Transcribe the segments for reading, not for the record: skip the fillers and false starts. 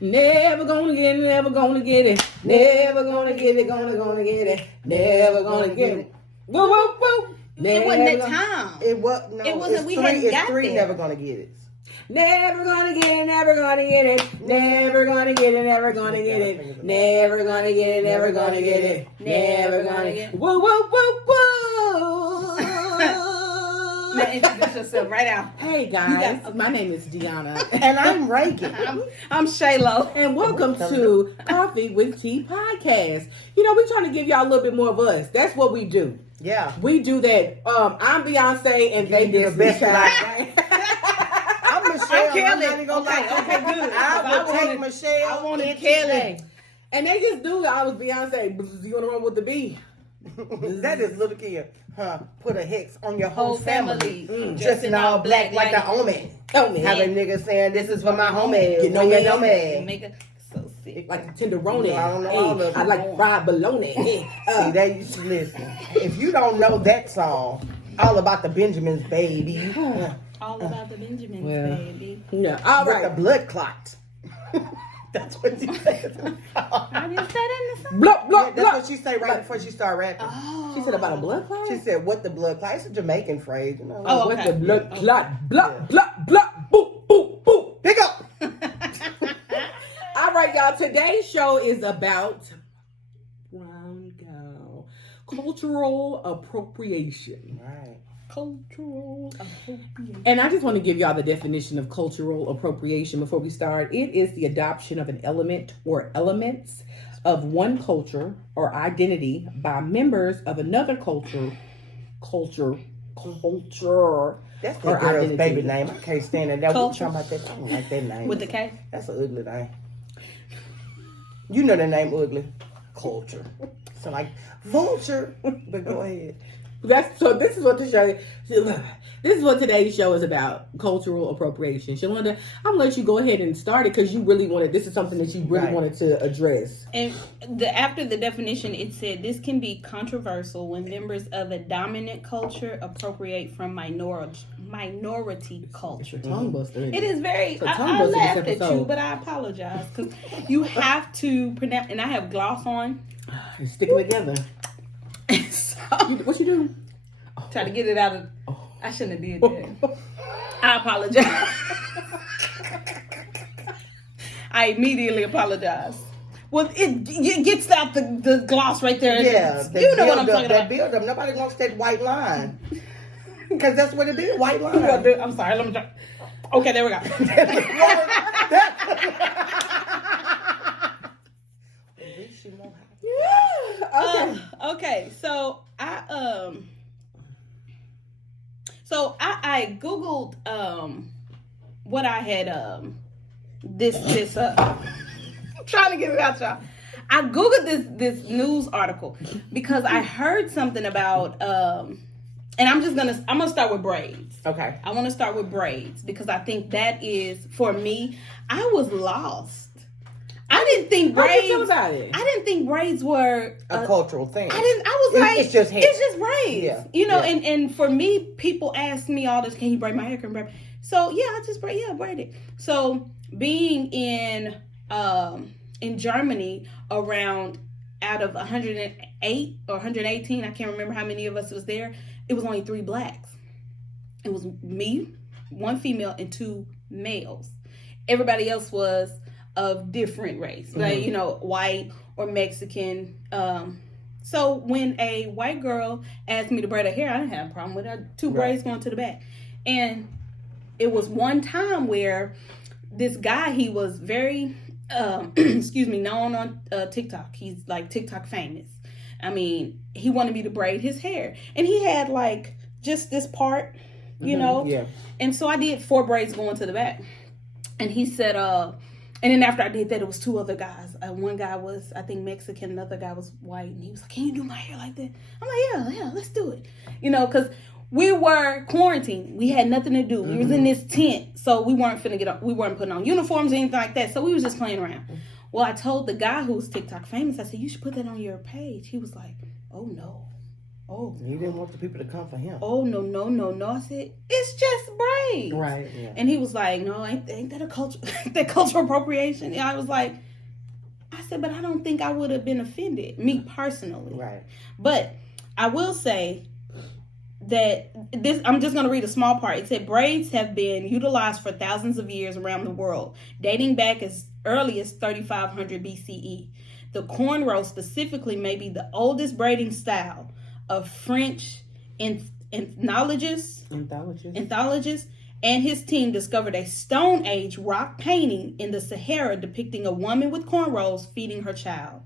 Never gonna get it, never gonna get it. Never gonna get it, gonna get it. Never gonna get it. Woo, woo, woo. It wasn't that time. It wasn't. No, it wasn't. We hadn't it's got three. there. Never gonna get it. Never gonna get it, never gonna get it. Never gonna get it, never gonna get it. Never gonna get it, never gonna get it. Never gonna get it. Woo, woo, woo, woo. Now introduce yourself right now. Hey guys, my name is Deanna. And I'm Reagan. I'm Shaylo. And welcome to Coffee with Tea Podcast. You know, we're trying to give y'all a little bit more of us. That's what we do. Yeah. We do that. I'm Beyonce and they do did the best Michelle. I'm Michelle. Kelly. I'm not even gonna lie. Okay, good. I would take Michelle. I wanted and Kelly. And they just do it. I was Beyonce. You want to run with the B? That is little kid. Put a hex on your whole family. Just in all black like the omen. Oh, man. How the niggas saying this is for my homies. You know on your me? nomad. Make it so sick. Like the tenderoni. I don't know all of I it. like fried bologna. See, they used to listen. If you don't know that song, all about the Benjamins, baby. All about the Benjamins, Well, baby. Yeah. All With right. the blood clot. That's what she said. I didn't say that in the song. Blah, blah, That's blah. what she said right before she started rapping. Oh. She said about a blood clot? She said, "What the blood clot?" It's a Jamaican phrase, you know. Oh, What okay. the blood Yeah. clot? Blah, blah, blah. Boop, boop, boop. Pick up. All right, y'all. Today's show is about cultural appropriation. Right. Cultural appropriation. And I just want to give y'all the definition of cultural appropriation before we start. It is the adoption of an element or elements of one culture or identity by members of another culture. That's Or that girl's identity. baby name. I can't stand it. That we Culture. talking about that. I don't like that name. With the K? That's an ugly name. You know the name ugly. Culture. So like vulture. But go ahead. This is what the show. This is what today's show is about: cultural appropriation. Shalonda, I'm gonna let you go ahead and start it because you really wanted. This is something that you really Right. wanted to address. And after the definition, it said this can be controversial when members of a dominant culture appropriate from minority culture. Tongue buster. It is very. It's a tongue I buster this laughed at you, episode. but I apologize because you have to pronounce. And I have gloss on. It's sticking together. So, What you do? try to get it out of. I shouldn't have did that. I apologize. I immediately apologize. Well, it gets out the gloss right there. Yeah. You know what I'm talking That about. build up. Nobody wants that white line. Because that's what it is. White line. I'm sorry. Let me try. Okay, there we go. Okay. So I googled what I had this I'm trying to get it out, y'all. I googled this news article because I heard something about and I'm gonna start with braids. Okay. I want to start with braids because I think that is, for me, I was lost. I didn't think How do braids. you feel about it? I didn't think braids were a cultural thing. I was like, It's just hair. It's just braids. Yeah. You know, Yeah. and for me, people ask me all this, can you braid my hair? Can you braid? So yeah, I just braid it. So being in Germany around out of 108 or 118, I can't remember how many of us was there. It was only 3 blacks. It was me, 1 female, and 2 males. Everybody else was of different race, like, you know, white or Mexican. So when a white girl asked me to braid her hair, I didn't have a problem with her. 2 braids going to the back. And it was one time where this guy, he was very, known on TikTok. He's like TikTok famous. I mean, he wanted me to braid his hair. And he had like just this part, you know. Yeah. And so I did 4 braids going to the back. And he said, and then after I did that, it was 2 other guys. One guy was, I think, Mexican. Another guy was white. And he was like, can you do my hair like that? I'm like, yeah, let's do it. You know, because we were quarantined. We had nothing to do. We was in this tent. So we weren't we weren't putting on uniforms or anything like that. So we was just playing around. Well, I told the guy who's TikTok famous, I said, you should put that on your page. He was like, oh, no. Oh, You didn't want the people to come for him. oh no. I said, it's just braids. Right. Yeah. And he was like, no, ain't that a culture, that cultural appropriation? And I was like, I said, but I don't think I would have been offended, me personally. Right. But I will say that this, I'm just going to read a small part. It said braids have been utilized for thousands of years around the world, dating back as early as 3500 BCE. The cornrow specifically may be the oldest braiding style. Of French ethnologist and his team discovered a Stone Age rock painting in the Sahara depicting a woman with cornrows feeding her child.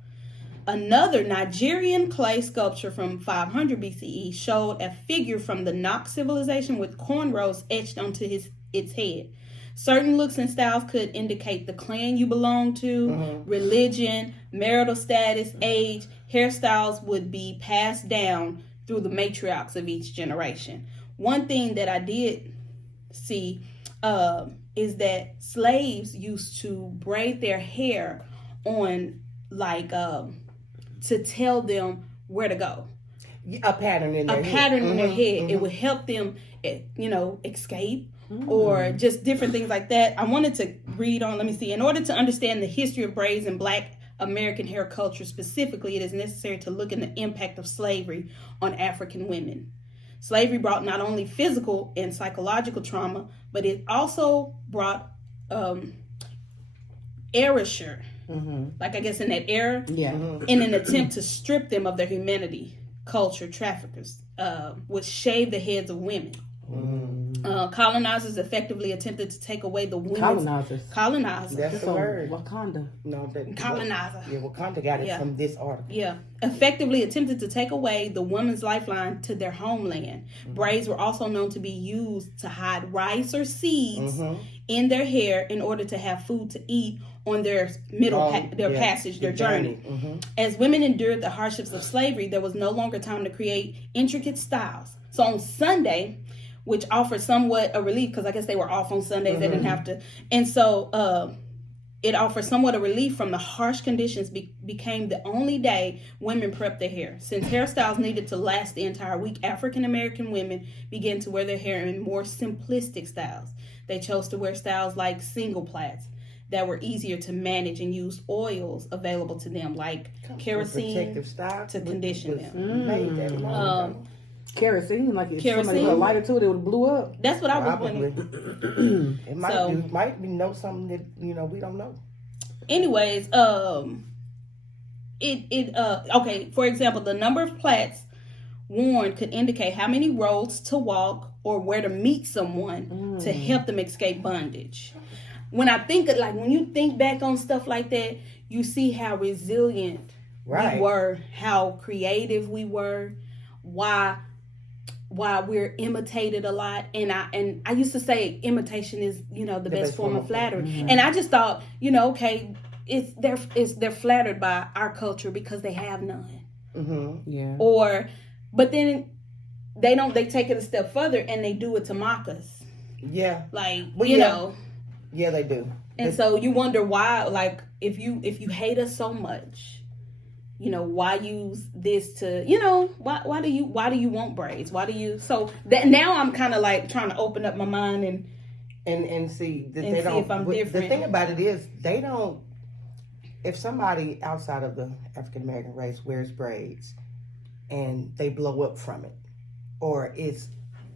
Another Nigerian clay sculpture from 500 BCE showed a figure from the Nok civilization with cornrows etched onto its head. Certain looks and styles could indicate the clan you belong to, religion, marital status, age. Hairstyles would be passed down through the matriarchs of each generation. One thing that I did see is that slaves used to braid their hair on, like, to tell them where to go. A pattern in their head. In their head. It would help them, escape. Or just different things like that. I wanted to read on, let me see. In order to understand the history of braids and Black American hair culture specifically, it is necessary to look at the impact of slavery on African women. Slavery brought not only physical and psychological trauma, but it also brought erasure. Like, I guess, in that era, in an attempt to strip them of their humanity. Culture traffickers would shave the heads of women. Colonizers effectively attempted to take away the women's... Colonizers. That's the word. Wakanda. No, Colonizer. Yeah, Wakanda got it from this article. Yeah. Effectively attempted to take away the woman's lifeline to their homeland. Braids were also known to be used to hide rice or seeds in their hair in order to have food to eat on their passage, their journey. As women endured the hardships of slavery, there was no longer time to create intricate styles. So on Sunday, which offered somewhat a relief, because I guess they were off on Sundays, they didn't have to. And so it offered somewhat a relief from the harsh conditions, became the only day women prepped their hair. Since hairstyles needed to last the entire week, African American women began to wear their hair in more simplistic styles. They chose to wear styles like single plaits that were easier to manage and used oils available to them, like kerosene, to condition them. Kerosene, like if somebody put a lighter to it, it would blew up. That's what I was wondering. It might be something that we don't know. Anyways, okay. For example, the number of plaits worn could indicate how many roads to walk or where to meet someone to help them escape bondage. When I think of, like, when you think back on stuff like that, you see how resilient we were, how creative we were, why we're imitated a lot. And I used to say imitation is, the best form of flattery. And I just thought, okay, they're flattered by our culture because they have none. Yeah. But then they take it a step further and they do it to mock us. Yeah. Like, Yeah, they do. And so you wonder why, like, if you hate us so much, why use this to, why do you want braids? Why do you? So that now I'm kind of like trying to open up my mind and see that and they see don't. if I'm different. The thing about it is they don't. If somebody outside of the African American race wears braids, and they blow up from it, or it's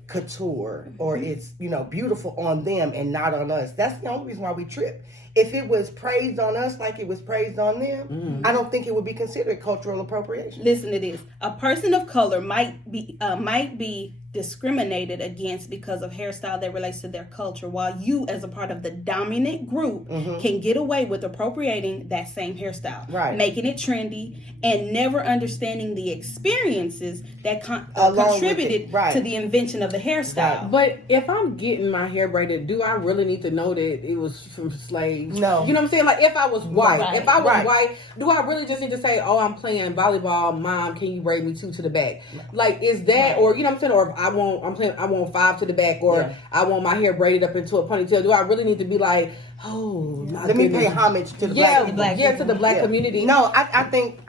couture, or it's beautiful on them and not on us, that's the only reason why we trip. If it was praised on us like it was praised on them, I don't think it would be considered cultural appropriation. Listen to this: a person of color might be discriminated against because of hairstyle that relates to their culture, while you, as a part of the dominant group, can get away with appropriating that same hairstyle, making it trendy, and never understanding the experiences that contributed to the invention of the hairstyle. But if I'm getting my hair braided, do I really need to know that it was from slaves? No. You know what I'm saying? Like, if I was white, white, do I really just need to say, oh, I'm playing volleyball, mom, can you braid me two to the back? Like, is that, or, you know what I'm saying? Or if I want 5 to the back, or Yeah. I want my hair braided up into a ponytail. Do I really need to be like, oh, my Let me goodness. pay homage to the Yeah, black to the black community. No, I think,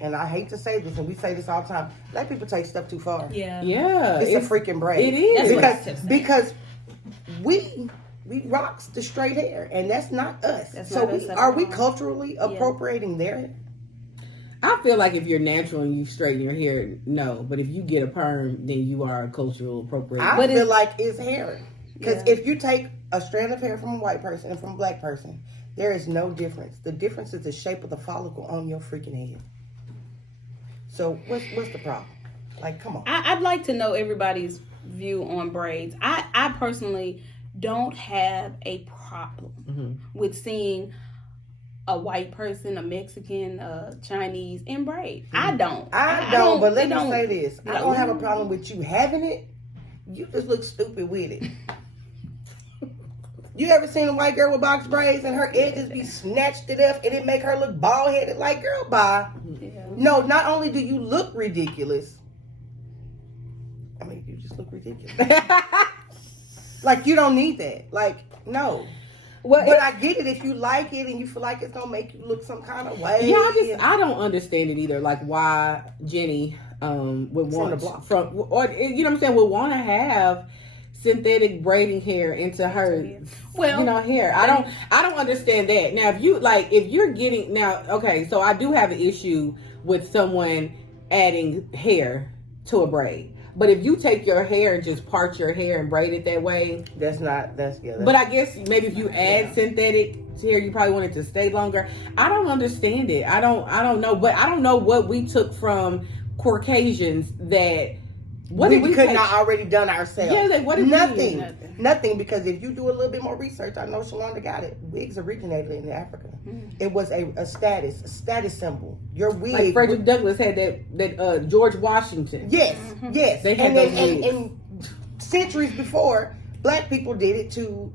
and I hate to say this, and we say this all the time. Black people take stuff too far. Yeah. Yeah, It's a freaking braid. It is. That's what I said. because we rocks the straight hair, and that's not us. That's so not us at are we all. culturally appropriating their hair? I feel like if you're natural and you straighten your hair, no. But if you get a perm, then you are a cultural appropriation. I feel like it's hair. Because Yeah. if you take a strand of hair from a white person and from a black person, there is no difference. The difference is the shape of the follicle on your freaking head. So what's the problem? Like, come on. I'd like to know everybody's view on braids. I personally don't have a problem with seeing a white person, a Mexican, a Chinese in braids. I don't. I don't, but let me don't- say this. I don't have a problem with you having it. You just look stupid with it. You ever seen a white girl with box braids and her edges be snatched to death and it make her look bald headed? Like, girl, bye. Yeah. No, not only do you look ridiculous, I mean, you just look ridiculous. Like, you don't need that. Like, no. Well, But I get it if you like it and you feel like it's gonna make you look some kind of way. yeah, I don't understand it either. Like why Jenny would want the block. or you know what I'm saying, would want to have synthetic braiding hair into her hair. I don't understand that. Now if you're getting okay, so I do have an issue with someone adding hair to a braid. But if you take your hair and just part your hair and braid it that way, but I guess maybe if you add synthetic hair, you probably want it to stay longer. I don't understand it. I don't know, but I don't know what we took from Caucasians that we could not already done ourselves. Yeah, like what did Nothing, because if you do a little bit more research, I know Shalonda got it. Wigs originated in Africa. It was a status symbol. Your wig, like Frederick Douglass had that George Washington. Yes. They had those wigs. And centuries before, black people did it to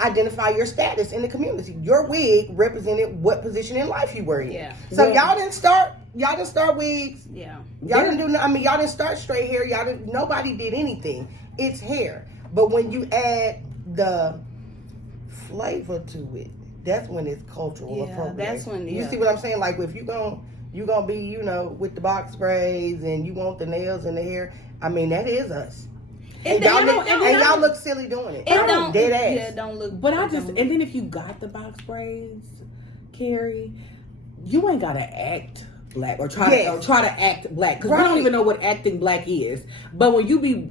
identify your status in the community. Your wig represented what position in life you were in. Yeah. So y'all didn't start wigs. Yeah. Y'all didn't do. Y'all didn't start straight hair. Nobody did anything. It's hair. But when you add the flavor to it, that's when it's cultural appropriation. That's when. You see what I'm saying? Like if you gonna be with the box braids and you want the nails and the hair. I mean that is us. And y'all look silly doing it. It don't. Dead ass. Yeah, don't look. But and then if you got the box braids, Carrie, you ain't gotta act black or try to act black because we don't even know what acting black is. But when you be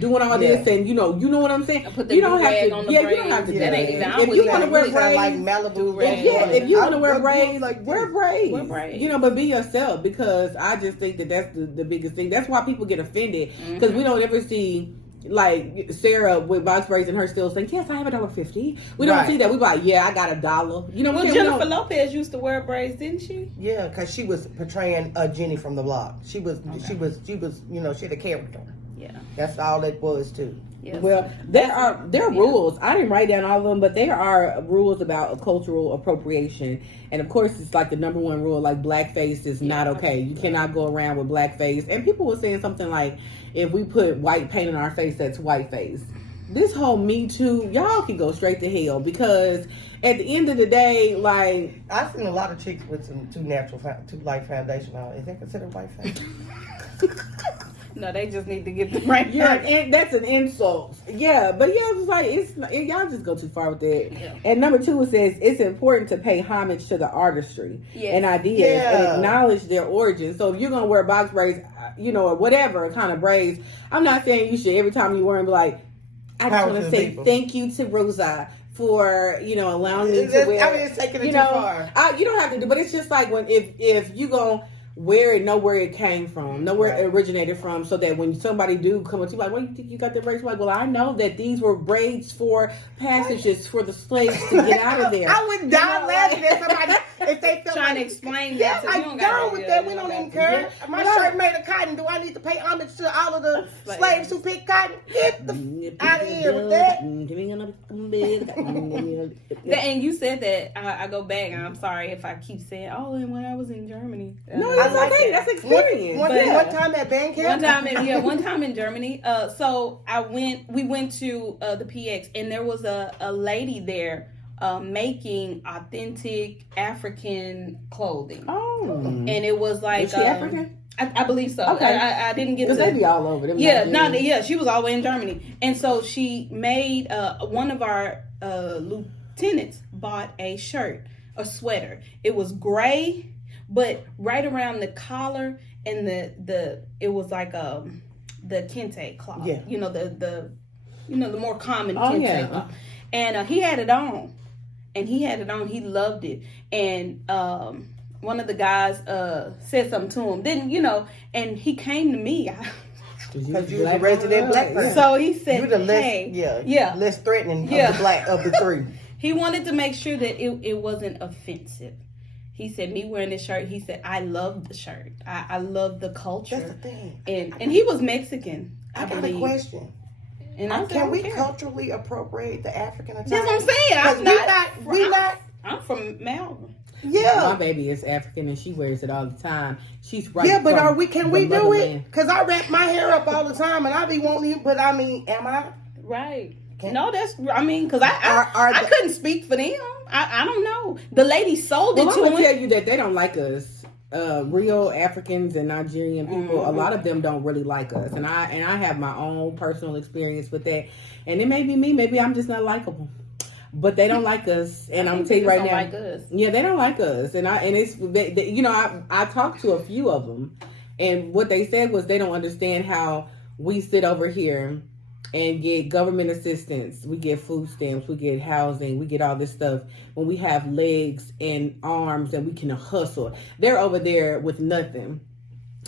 doing all this and you know what I'm saying, you don't have to. You don't have to do that. If you want to wear braids, like Malibu, if you want to wear braids, wear braids. Wear braids. But be yourself, because I just think that's the biggest thing. That's why people get offended, because we don't ever see like Sarah with box braids and her still saying, yes, I have $1.50. We don't see that. We like, yeah, I got $1. You know, well, Jennifer Lopez used to wear braids, didn't she? Yeah, because she was portraying Jenny from the block. She was, she had a character. Yeah, that's all it was too. Yes. Well, there are rules. I didn't write down all of them, but there are rules about cultural appropriation, and of course, it's like the number one rule: like blackface is not okay. You cannot go around with blackface. And people were saying something like, "If we put white paint on our face, that's whiteface." This whole Me Too, y'all can go straight to hell, because at the end of the day, like I've seen a lot of chicks with some too light foundation on. Is that considered whiteface? No, they just need to get the right. Yeah, and that's an insult. Yeah, but yeah, it's like y'all just go too far with that. Yeah. And number 2, it says it's important to pay homage to the artistry and ideas and acknowledge their origins. So if you're gonna wear box braids, or whatever kind of braids, I'm not saying you should every time you wear them be like, I just want to say thank you to Rosa for allowing me to wear. I mean, it's taking it too far. You don't have to do, but it's just like when if you gonna wear it, know where it came from, know where it originated from, so that when somebody do come up to you like, well, you think you got the braids? Like, well, I know that these were braids for passages for the slaves to get out of there. I would die laughing at somebody if they felt trying like, to explain yeah, that. I'm done with that. We don't even care. My shirt made of cotton. Do I need to pay homage to all of the slaves who picked cotton? Get the out of here with that. And you said that I go back, and I'm sorry if I keep saying, "Oh, and when I was in Germany." No, I like okay. it. That's experience. One time at band camp. One time in Germany. So we went to the PX, and there was a lady there making authentic African clothing. Oh, And it was like, is she African? I believe so. Okay. I didn't get Because to they be all over them. she was all the way in Germany, and so she made one of our lieutenants bought a sweater. It was gray, but right around the collar and the it was like the kente cloth. Yeah. The more common kente cloth. And he had it on, He loved it, and one of the guys said something to him. And he came to me. Because you was a resident black person. So he said, "You're the less, hey, less threatening of the three." He wanted to make sure that it wasn't offensive. He said, me wearing this shirt, he said, I love the shirt. I love the culture. That's the thing. And he was Mexican, I got believe. a question. And I said, can we culturally appropriate the African attire? That's what I'm saying. We're not. I'm from Melbourne. Yeah. My baby is African and she wears it all the time. She's right. Yeah, but can we do motherland. it? Because I wrap my hair up all the time and I be wanting it, but I mean, am I? Right. Because I couldn't speak for them. I don't know. The lady sold it to I'm him. gonna tell you that they don't like us. Real Africans and Nigerian people, a lot of them don't really like us, and I have my own personal experience with that. And it may be me, maybe I'm just not likable, but they don't like us. And I'm gonna tell you right now, like us. Yeah, they don't like us. And I talked to a few of them, and what they said was they don't understand how we sit over here and get government assistance. We get food stamps, we get housing, we get all this stuff when we have legs and arms and we can hustle. They're over there with nothing.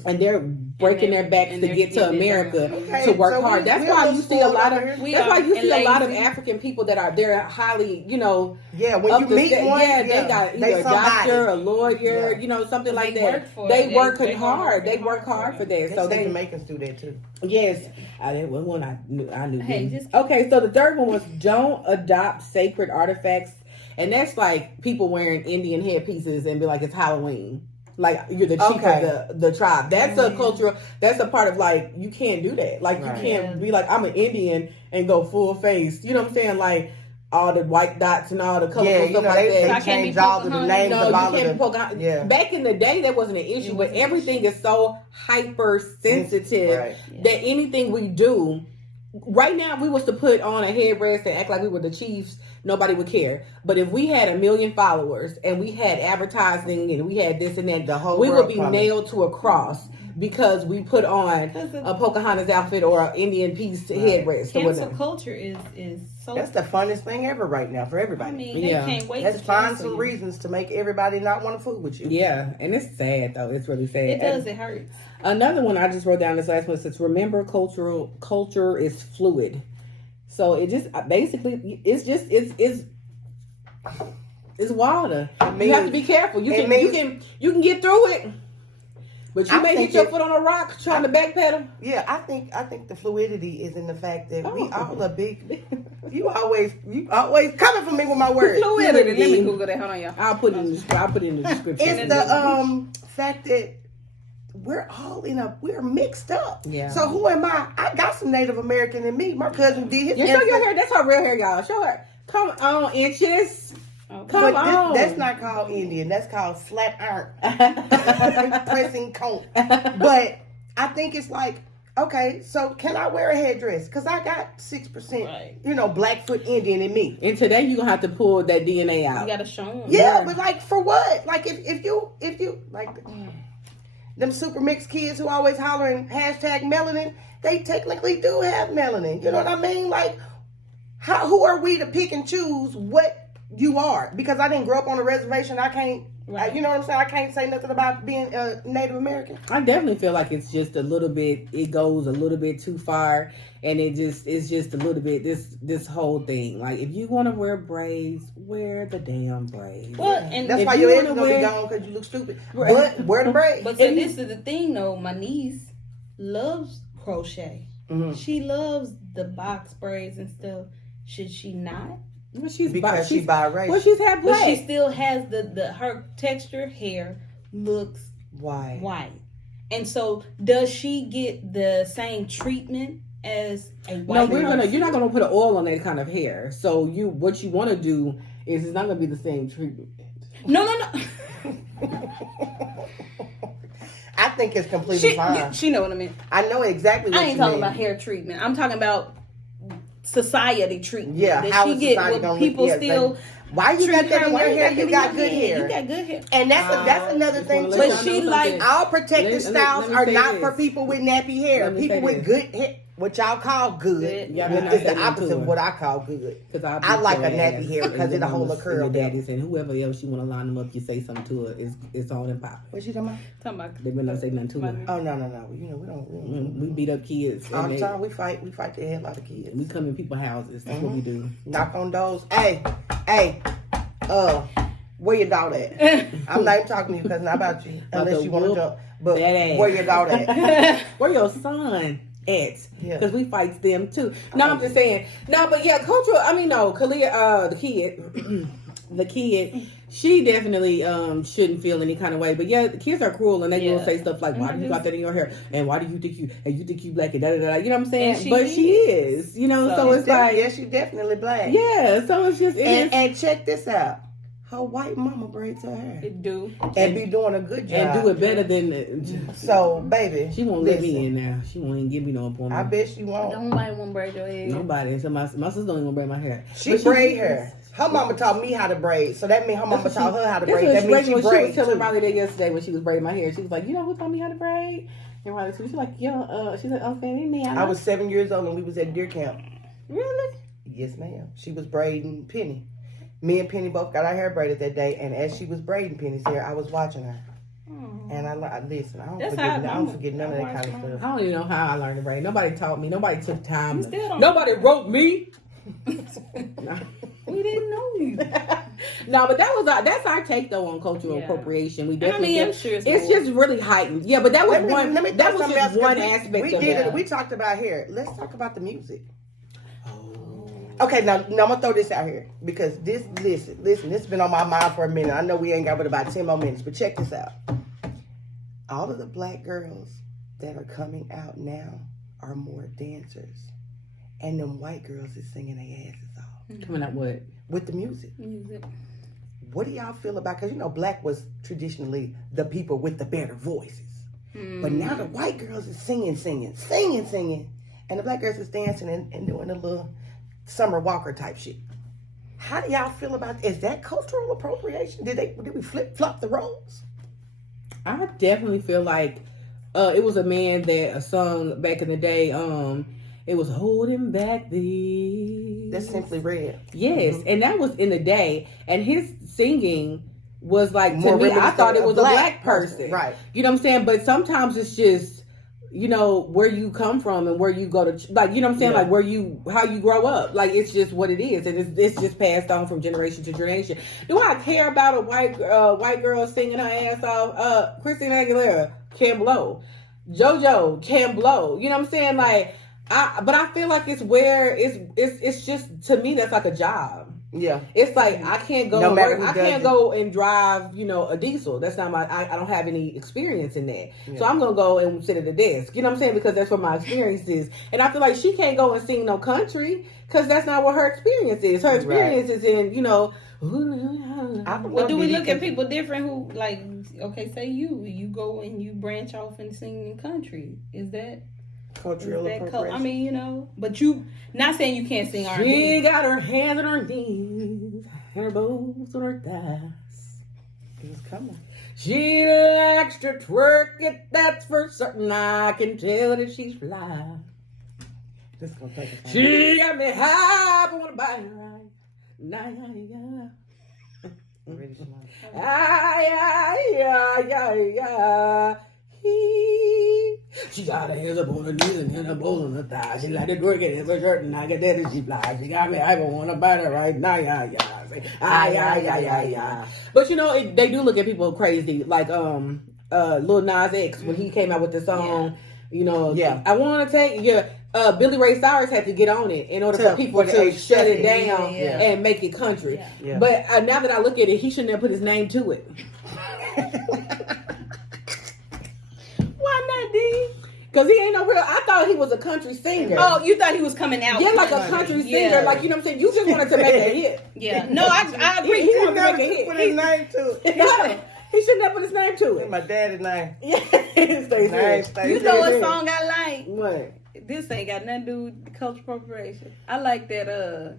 And they're breaking their backs to get to America to work hard. That's why you see a lot of African people that they're highly, when you meet one, they got either a doctor, a lawyer, something like that. They working hard. They work hard for that. So they Jamaicans do that too. Yes, that was one I knew. Hey, okay, so the third one was don't adopt sacred artifacts, and that's like people wearing Indian headpieces and be like it's Halloween. Like you're the chief of the tribe. That's a cultural. That's a part of like you can't do that. Like you can't be like I'm an Indian and go full face. You know what I'm saying? Like all the white dots and all the colorful stuff like that. They changed all of the names of all of them. Yeah. Back in the day, that wasn't an issue, but everything is so hypersensitive that anything we do. Right now, if we was to put on a headrest and act like we were the chiefs, nobody would care. But if we had 1 million followers and we had advertising and we had this and that, we would be nailed to a cross because we put on a Pocahontas outfit or an Indian piece headrest. Cancel culture is so. That's the funnest thing ever right now for everybody. I mean, they can't wait. Let's find some reasons to make everybody not want to fool with you. Yeah, and it's sad though. It's really sad. It does. It hurts. Another one I just wrote down this last one says, remember culture is fluid. So it just basically it's wilder. You have to be careful. You can get through it, but you may hit your foot on a rock trying to backpedal. Yeah, I think the fluidity is in the fact that we all are big. You always coming for me with my words. Fluidity. Let me Google that. Hold on, y'all. I'll put it in the description. It's the fact that we're all we're mixed up. Yeah. So who am I? I got some Native American in me. My cousin did his. Show your hair. That's her real hair, y'all. Show her. Come on, inches. Come on. That's not called Indian. That's called flat iron. Pressing cone. But I think it's like, okay, so can I wear a headdress? Because I got 6%, Blackfoot Indian in me. And today you're going to have to pull that DNA out. You got to show them. Yeah, but like for what? Like if you like them super mixed kids who always hollering #melanin, they technically do have melanin. You know what I mean? Like, who are we to pick and choose what you are? Because I didn't grow up on a reservation, I can't. You know what I'm saying? I can't say nothing about being Native American. I definitely feel like it's just a little bit. It goes a little bit too far, and it's just a little bit. This whole thing. Like, if you want to wear braids, wear the damn braids. Well, and that's why your edge is gonna be gone because you look stupid. Right. But wear the braids. But so this is the thing, though. My niece loves crochet. Mm-hmm. She loves the box braids and stuff. Should she not Well, she's because she's biracial. Well, she's half black. But she still has her texture hair looks white. And so does she get the same treatment as a white person? You're not gonna put an oil on that kind of hair. So what you want to do is it's not gonna be the same treatment. No. I think it's completely fine. She know what I mean. I know exactly what you mean. I ain't talking about hair treatment. I'm talking about society treatment. Yeah, that how she is get society when gonna people look? still Why you got that in your hair? You got good You hair. got good hair. And that's another thing too. But she like our protective styles are not for this. people with nappy hair. Let me People say with this. good hair, what y'all call good. Yeah, It's the opposite of what I call good. I like a nappy hair because it'll hold a curl down. Daddies and whoever else you want to line them up, you say something to her. It's all in pop. What you talking about? They better not say nothing to her. about? Oh no. You know we don't. We beat up kids. All the time we fight the hell out of kids. We come in people's houses. That's what we do. Knock on doors. Hey. Where your dog at? I'm not even talking to you because not about you. Unless you want to jump. But where your dog at? Where your son at? Yeah. Because we fight them too. No, I'm just saying. No, but yeah, cultural. I mean, no, Kalia, the kid, she definitely shouldn't feel any kind of way. But yeah, the kids are cruel and they will say stuff like, "Why do you got that in your hair?" And why do you think you black and da da da. You know what I'm saying? But she is. You know, so it's like, yeah, she definitely black. Yeah, so it's just and check this out. Her white mama braids her hair. It do. And be doing a good job. And do it better than... So, baby. She won't let me in now. She won't even give me no appointment. I bet she won't. Nobody won't braid your hair. Nobody. So my sister don't even braid my hair. She braid her. Her mama taught me how to braid. So that means her mama taught her how to braid. That means she braids. She was telling Riley that yesterday when she was braiding my hair. She was like, you know who taught me how to braid? And Riley, she was like, she's like, oh, Fanny, man. I was 7 years old and we was at deer camp. Really? Yes, ma'am. She was braiding Penny. Me and Penny both got our hair braided that day, and as she was braiding Penny's hair, I was watching her. And I listen. I don't forget none of that kind of stuff. I don't even know how I learned to braid. Nobody taught me. Nobody took time. Nobody wrote me. We didn't know you. No, but that's our take though on cultural appropriation. We definitely. I'm sure it's just really heightened. Yeah, but that was that was just one aspect of it. We talked about hair. Let's talk about the music. Okay, now I'm gonna throw this out here because listen, this has been on my mind for a minute. I know we ain't got but about 10 more minutes, but check this out. All of the black girls that are coming out now are more dancers, and them white girls is singing their asses off. Coming out what? With the music. What do y'all feel about? Because black was traditionally the people with the better voices, but now the white girls is singing, and the black girls is dancing and doing a little Summer Walker type shit. How do y'all feel about is that cultural appropriation? Did we flip-flop the roles? I definitely feel like it was a man that sung back in the day. It was holding back the. That's Simply Red. Yes, and that was in the day, and his singing was like to me. I thought it was a black person, right? You know what I'm saying? But sometimes it's just. Where you come from and where you go to, like, you know what I'm saying? Yeah. Like how you grow up. Like, it's just what it is. And it's just passed on from generation to generation. Do I care about a white girl singing her ass off? Christina Aguilera can blow. JoJo can blow. You know what I'm saying? Like, but I feel like it's where it's just, to me, that's like a job. Yeah. It's like, I can't go I can't go and drive, a diesel. That's not I don't have any experience in that. Yeah. So I'm going to go and sit at the desk. You know what I'm saying? Because that's what my experience is. And I feel like she can't go and sing no country because that's not what her experience is. Her experience is in, Well, do we look at people different who, like, okay, say you go and you branch off and sing in country. Is that... cultural appropriation. I mean, but you not saying you can't sing R&B. She got her hands on her knees, her bows on her thighs. It's coming. She likes to twerk it, that's for certain. I can tell that she's fly. This is gonna take a time. She got me high, I wanna buy her right. Nah, yeah. She got her hands up on her knees and her bows on her thighs. She like to twerk it in her shirt and I get that and she flies. She got me, I don't want to bite her right now, yeah. But they do look at people crazy. Like Lil Nas X when he came out with the song, I want to take Billy Ray Cyrus had to get on it in order for people to shut it down and make it country. Yeah. But now that I look at it, he shouldn't have put his name to it. Why not, D? Because he ain't no real. I thought he was a country singer. Oh, you thought he was coming out? Yeah, like a country singer. Like, you know what I'm saying? You just wanted to make a hit. Yeah. No, I agree. He wanted to make a hit. Put his name to it. No, he shouldn't have put his name to it. My daddy's name. Yeah, You know what song I like? What? This ain't got nothing to do with cultural appropriation. I like that.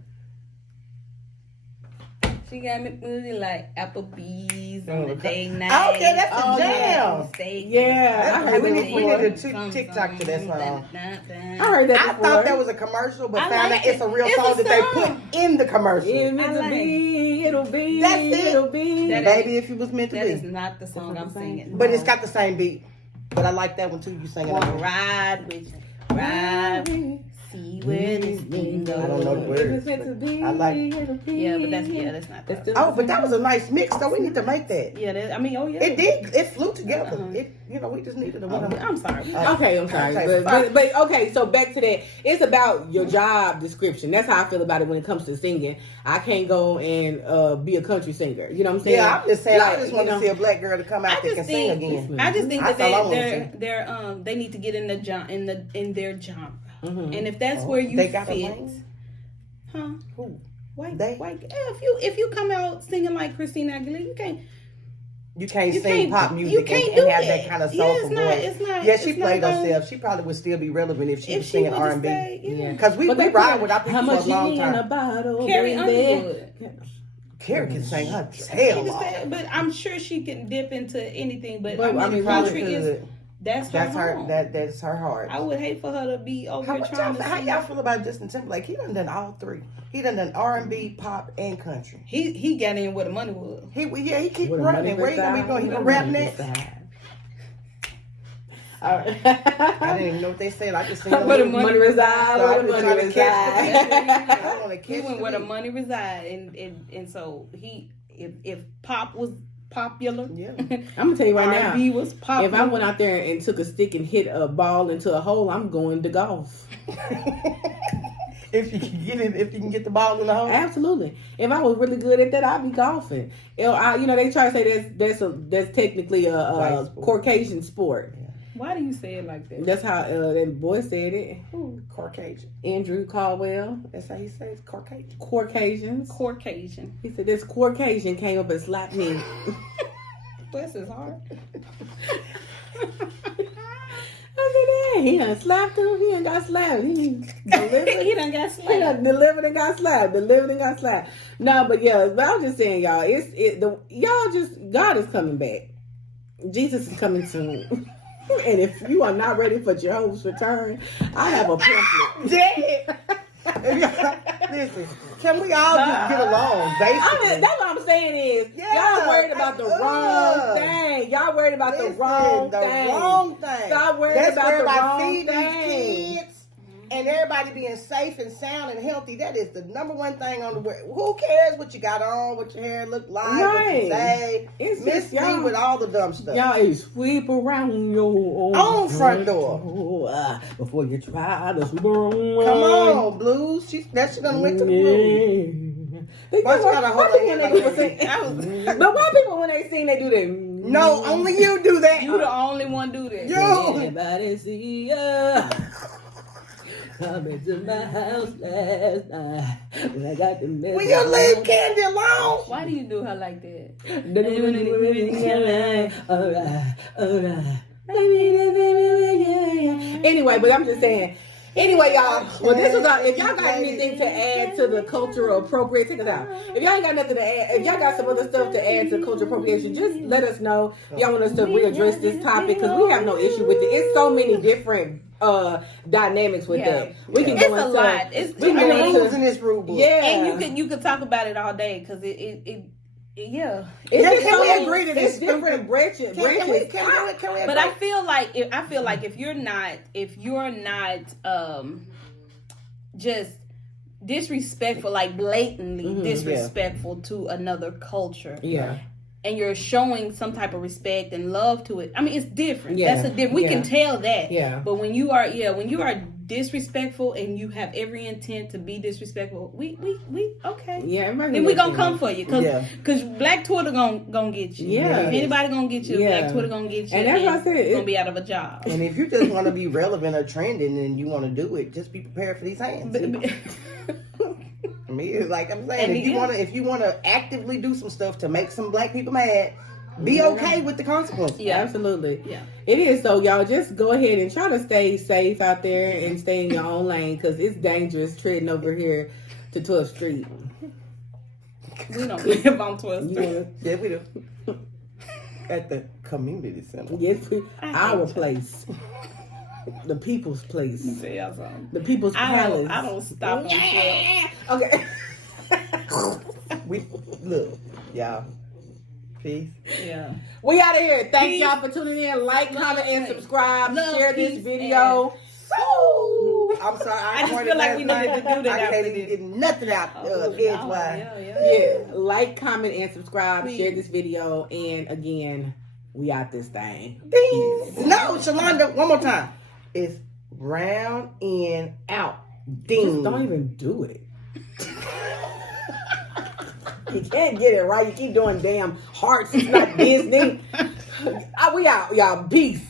She got me moving like Applebee's on the day night. Okay, that's a jam. Yeah, I heard we that need before. to TikTok to that song. I heard that I before. thought that was a commercial, but I found like out it's a real it. song It's a that they song. put in the commercial. If it's I a like be, it'll be. That's it. It'll be. That Baby, if you was meant to That is be. not the song I'm singing. But it's got the same beat. But I like that one too. You singing Wanna it. ride with you, ride, see where this thing goes. I don't know the words. If it's meant to be, I like- it'll be. Yeah, but that's not That's that. still- Oh, but that was a nice mix, so we need to make that. Yeah, that, I mean, oh yeah. It did. It flew together. Uh-huh. It, we just needed a Oh, I'm sorry. Okay, I'm sorry, Okay, but okay. So back to that. It's about your job description. That's how I feel about it when it comes to singing. I can't go and be a country singer. You know what I'm saying? Yeah, I'm just saying. Like, I just want to see a black girl to come out that can sing again. I just think That's that all I wanna they need to get in their genre. Mhm. And if that's where you They got a fit, lane? huh? Who? White, They? white. Yeah, if you come out singing like Christina Aguilera, you can't. You can't You sing can't- pop music you can't and do have it. that kind of Yeah, soulful it's not- voice. it's not- Yeah, she it's not played gonna- herself. She probably would still be relevant if she If was she singing was R&B. to stay, yeah. Because we they ride put with our people how for much a long in a time. bottle, Carrie baby? Underwood. Carrie can sing her She tail can off. stay, but I'm sure she can dip into anything. But Well, I mean, Probably country is could. that's That's her. home. That's her heart. I would hate for her to be over How, here trying to how sing. y'all feel about Justin Timberlake? He done all three. He done R&B, pop, and country. He got in where the money was. He keep With a rapping. money Where he gonna be going? He gonna rap next? All right. I didn't even know what they said. I just seen Where the money reside, So I where the was money trying to catch the reside. I wanna He catch went the where the beat. money reside, and so if pop was popular, Yeah. I'm gonna tell you right now. R&B was popular. If I went out there and took a stick and hit a ball into a hole, I'm going to golf. If you can get it, if you can get the ball in the hole. Absolutely. If I was really good at that, I'd be golfing. They try to say that's technically a White sport. Caucasian sport. Why do you say it like that? That's how that boy said it. Ooh, Caucasian. Andrew Caldwell. That's how he says Caucasian. Caucasians. Caucasian. He said this Caucasian came up and slapped me. Bless his heart. I said, hey, he done slapped him. He done got slapped. He delivered. He done got He slapped. done delivered and got slapped. Delivered and got slapped. No, but yeah, but I'm just saying, y'all, God is coming back. Jesus is coming soon. And if you are not ready for Jehovah's return, I have a pamphlet. Dead. Listen, can we all just get along, basically? That's what I'm saying is, y'all worried about the wrong thing. Y'all worried about the wrong thing. wrong thing. Stop worrying Let's about worry the about wrong feeding thing. these kids and everybody being safe and sound and healthy. That is the number one thing on the world. Who cares what you got on, what your hair look like, what Right. you say? It's Miss just me y'all. with all the dumb stuff. Y'all is sweep around your On front door. before you try to sweep around. Come on, Blues. That shit done went to the Blues. Why gotta hold people their when head they like sing? that? But why people when they sing they do that? No, only you do that. You the only one do that. You. Everybody see ya. Come into my house last night when I got the message. Will you leave Candy alone? Why do you do her like that? Alright. Anyway, but I'm just saying. Anyway, y'all. Well, this was all. If y'all got anything to add to the cultural appropriation, take us out. If y'all ain't got nothing to add, if y'all got some other stuff to add to cultural appropriation, just let us know. If y'all want us to readdress this topic because we have no issue with it. It's so many different dynamics with that. We can It's go a into lot. It's We too can many. rules in this rule book. yeah, And you could talk about it all day because yeah. It's Yeah, just can so we many- agree to it's this? different branches. Can we But I feel like if you're not just disrespectful, like blatantly Mhm, disrespectful to another culture, Yeah. and you're showing some type of respect and love to it. I mean, it's different. Yeah. That's a different. We can tell that. Yeah. But when you are disrespectful and you have every intent to be disrespectful, we okay. Yeah, Then we gonna come for you, Yeah. cause Black Twitter gonna get you. Yeah. If anybody gonna get you, Yeah. Black Twitter gonna get you, And that's what I said, Gonna be out of a job. And if you just want to be relevant or trending and you want to do it, just be prepared for these hands. I mean, it's like I'm saying, And if you want to actively do some stuff to make some Black people mad, be okay with the consequences. Yeah. Absolutely. Yeah. It is. So y'all just go ahead and try to stay safe out there and stay in your own lane, because it's dangerous treading over here to 12th Street. We don't live on 12th You Street. wanna, Yeah, we do. At the community center. yes, I hate our y'all. place. The people's place. Tell y'all something. The people's palace. I don't stop on 12. Okay. We look, y'all. Peace. Yeah. We out of here. Thank Peace. y'all for tuning in. Like, comment, and subscribe. Love, Share this peace, video. So, I'm sorry. I just feel like we needed to do that I after can't this. even get nothing out edgewise. yeah, like, comment, and subscribe. Please. Share this video. And again, we out this thing. Ding. No, Shalonda, one more time. It's round in out. Ding. Just don't even do it. You can't get it right. You keep doing damn hearts. It's not Disney. We out, y'all. Peace.